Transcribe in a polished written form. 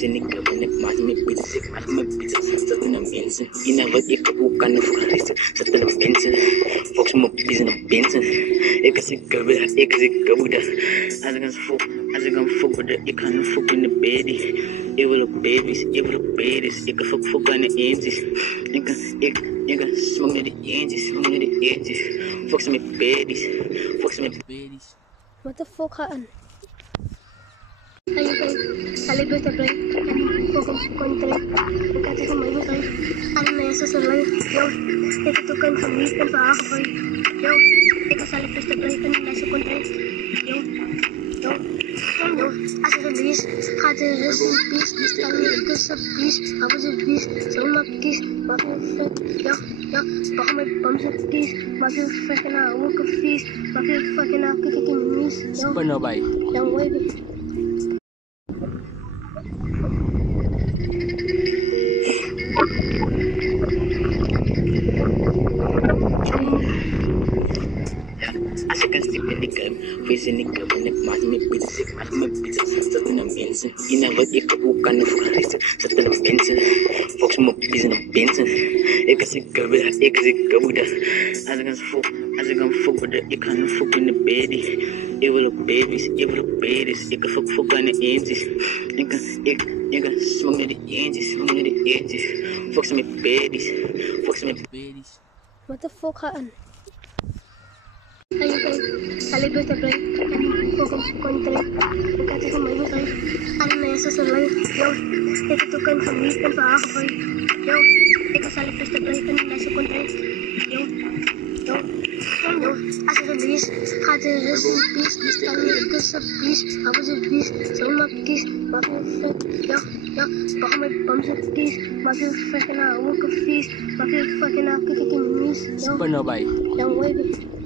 Vissen ik ben ik maak me pizza, ik maak me pizza. Zat in de mensen, in wat ik ook kan vergeten. Zat in de mensen, volgens me pizza in de mensen. Ik is ik kabida, ik is ik kabida. Als ik een fok, ik kan een fok in de baby. Ik wil ook baby's, ik kan fok aan de eentjes. Ik kan smoke naar de eentjes, Volgens me baby's, Wat de fuck gaan? Kali besta play, poco contra, casi como yo soy, alme eso se lo yo, ik tocan verlies en verhagen yo, ik zal het besta play en dat ze contra, yo, als het verlies, gaat de rest in peace, kan je kussen please, hou ze peace, zo maar kies, mag je ja, wacht met bamse kies, mag je fucking naar ook een feest, mag je fucking naar kijk in de mies, Super no bye. Dan wave. Als ik een stip in de game, vissen ik ben ik maak me pizza, ik maak me pizza. Zat in de mensen, in wat ik ook kan vergeten. Zat in de mensen, volgens me pizza in de mensen. Ik is ik kabida. Als ik een fok, ik kan een fok in de baby. Ik wil ook baby's, ik kan fok aan de eentjes. Ik kan smoke naar de eentjes, Volgens me baby's, Wat de fuck gaan? Kali besta play, poco contra, casi como yo soy, alme eso se lo yo, ik tocan verlies en verhagen yo, ik zal het besta play en dat ze contra, yo, als het verlies, gaat de rest in peace, kan je kussen please, hou ze peace, zo maar kies, mag je ja, wacht met bamse kies, mag je fucking naar ook een feest, mag je fucking naar kijk in de mies, Super no bye. Dan wave.